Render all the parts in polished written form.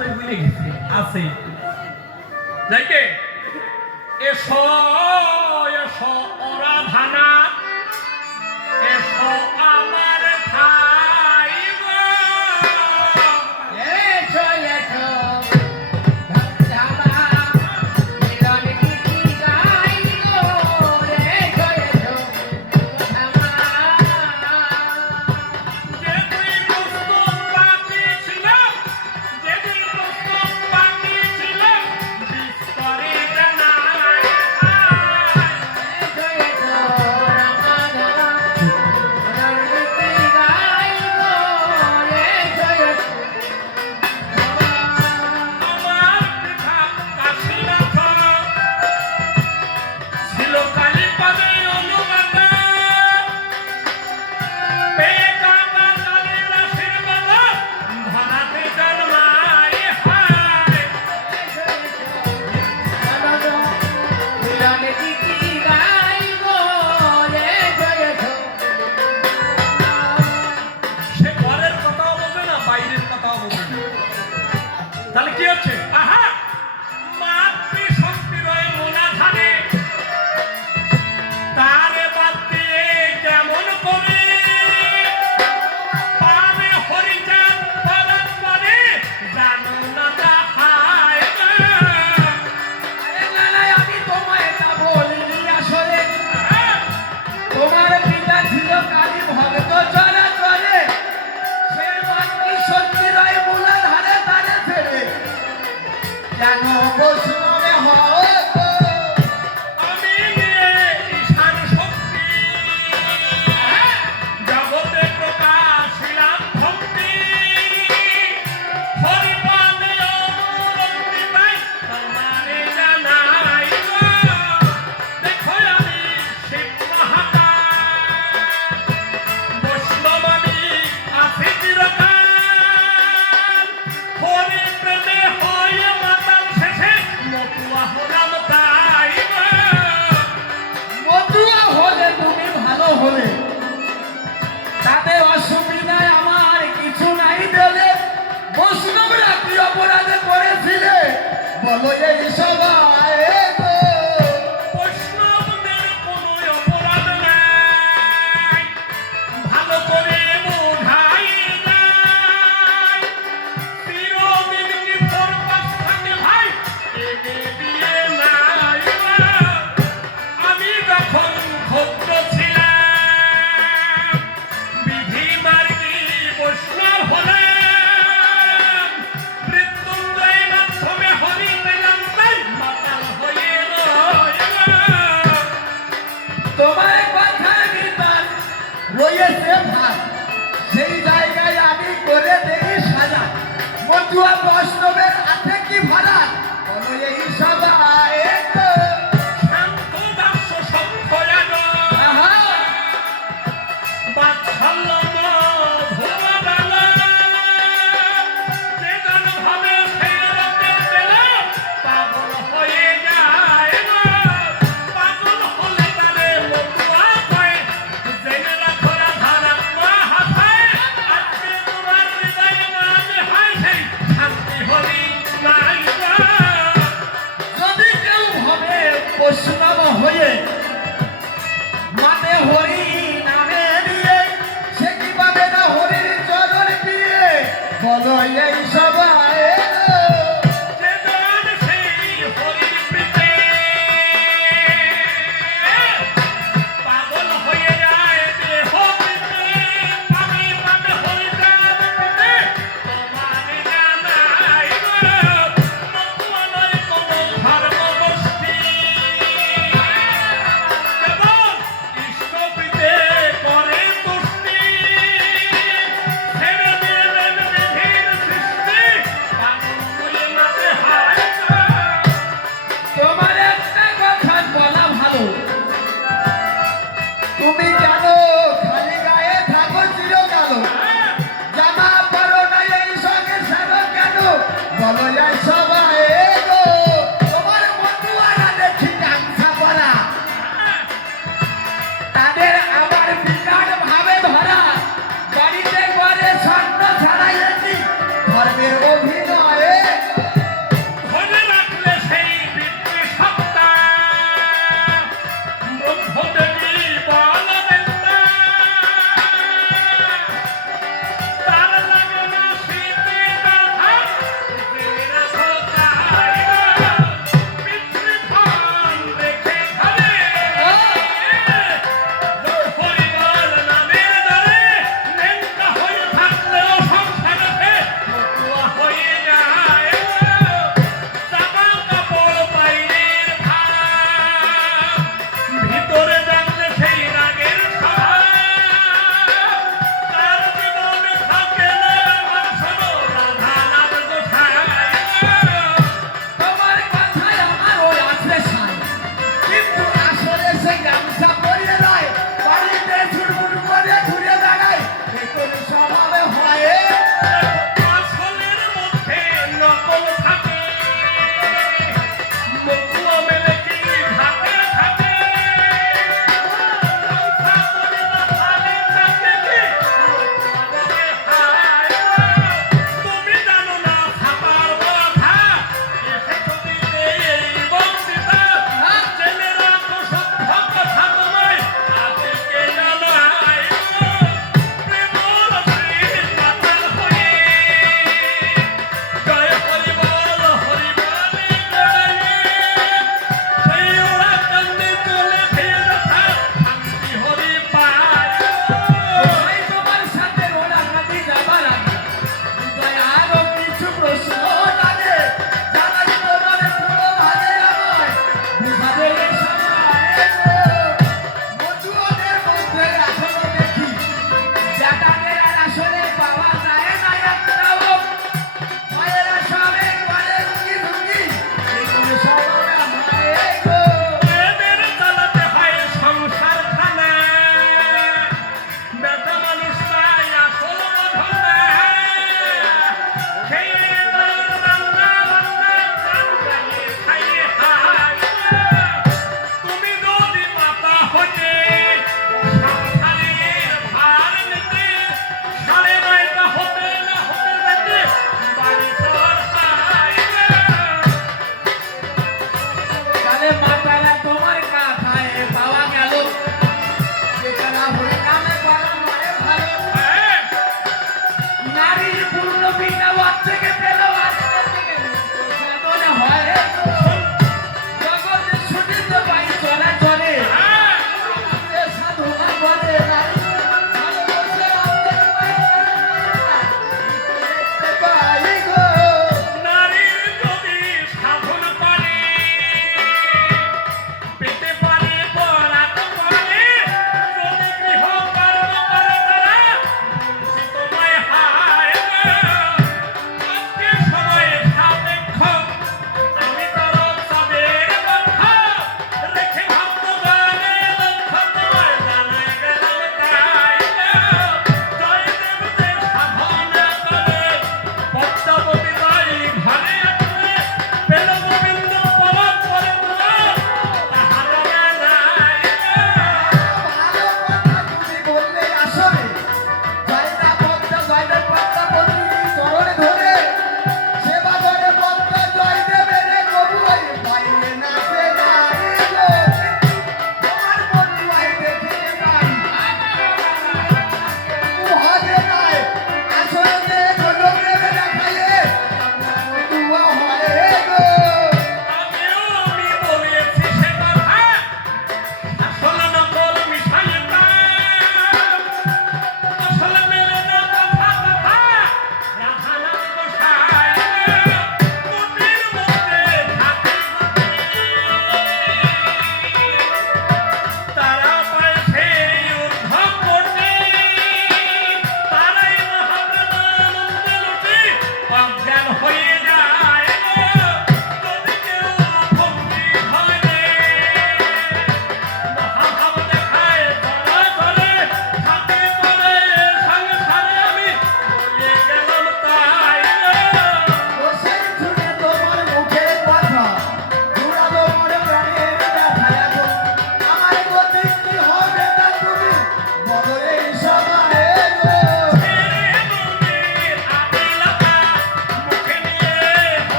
কই ভুলে গেছে আছে যাইতে এসো এসো ওরা ধানা এসো আমার ঠাই গো এসো এসো ধানা মিলন গীতি গাই গো এসো এসো ধানা যেদিন রুস্তম বাকি ছিল যেদিন রুস্তম বাকি ছিল বিস্তরে জানাই এসো এসো রামাধা মিলন গীতি গাই গো এসো এসো আমার পিঠা কাশীনাথ ছিল কালীপদে অনুগত পেয়ে কাকা কালীর আশীর্বাদ ধরাতে জন্মাই হায় মিলন গীতি গাই গো এসো এসো সে ঘরের কথাও বলবে না বাইরের কথাও বলবে না তাহলে কি হচ্ছে আহা মাতৃ শক্তি রয়ে মোনাধানে তারে বাদ দিয়ে কেমন করে পাবে হরিচাঁদ পদক পদে জানো না তাহায় আরে না না আমি তোমায় এটা বলিনি আসলে তোমার পিতা ছিল কালী ভক্ত চরা চলে সে মাতৃ শক্তি রয় মূলাধারে তারে ফেলে কেন বৈষ্ণবে হও গো? আমি নিয়ে ঈশান শক্তি জগতে প্রকাশিলাম ভক্তি হরিপদে অমূর্তি তাই তোমারে জানাই গো দেখো আমি শিব মহাকাল বৈষ্ণব আমি আছি চিরকাল হরি প্রেমে হয় মাতাল শেষে মতুয়া হলাম তাই গো মতুয়া হলে তুমি ভালো হলে তাতে অসুবিধায় আমার কিছু নাই বলে বৈষ্ণবরা কি অপরাধে করেছিলে বলো এই সবাই গো। বৈষ্ণবদের কোনো অপরাধ নাই ভালো করে বোঝাই যায় চিরদিন কি ফোরপাস থাকে ভাই এনে দিয়ে নাই গো। আমি যখন ক্ষুদ্র ছিলাম বিধি মার্গী বৈষ্ণব হলাম মৃত্যুঞ্জয় মাধ্যমে হরি পেলাম তাই মাতাল হয়ে রয় গো। তোমার কথার বিধান রয়েছে ভাত সেই জায়গায় আমি করে দেই সাজা মতুয়া বৈষ্ণবের আছে কি ভাড়া বলো এই সবাই গো। শান্ত দাস সভ্যয়ান আহা বাৎসল্য মধুরবাল যে জন ভাবে সেই রতে পেল পাগল হয়ে যায় গো। পাগল হলে তারে মতুয়া কয় জেনে রাখো রাধারা মহাশয় আজকে তোমার হৃদয়ে নামে হয় সেই শান্তি হলি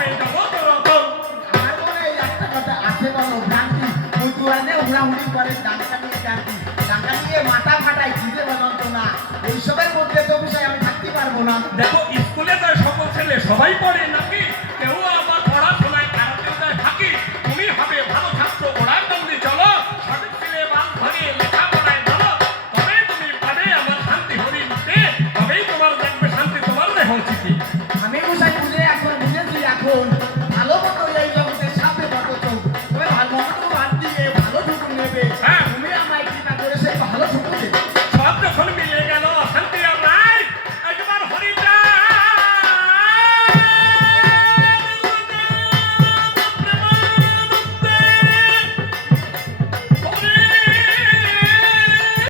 পেয়ে যাবো তো রতন। আমার মনে হয় একটা কথা আছে বলো ভ্রান্তি মধুয়ানে উড়াউড়ি করে ডাঙ্কা নিয়ে জানতি ডাঙ্কা নিয়ে মাথা ফাটাই খিদে বানাতো না এইসবের মধ্যে তো বিষয় আমি থাকতে পারবো না দেখো স্কুলে তো সকল ছেলে সবাই পড়ে নাকি?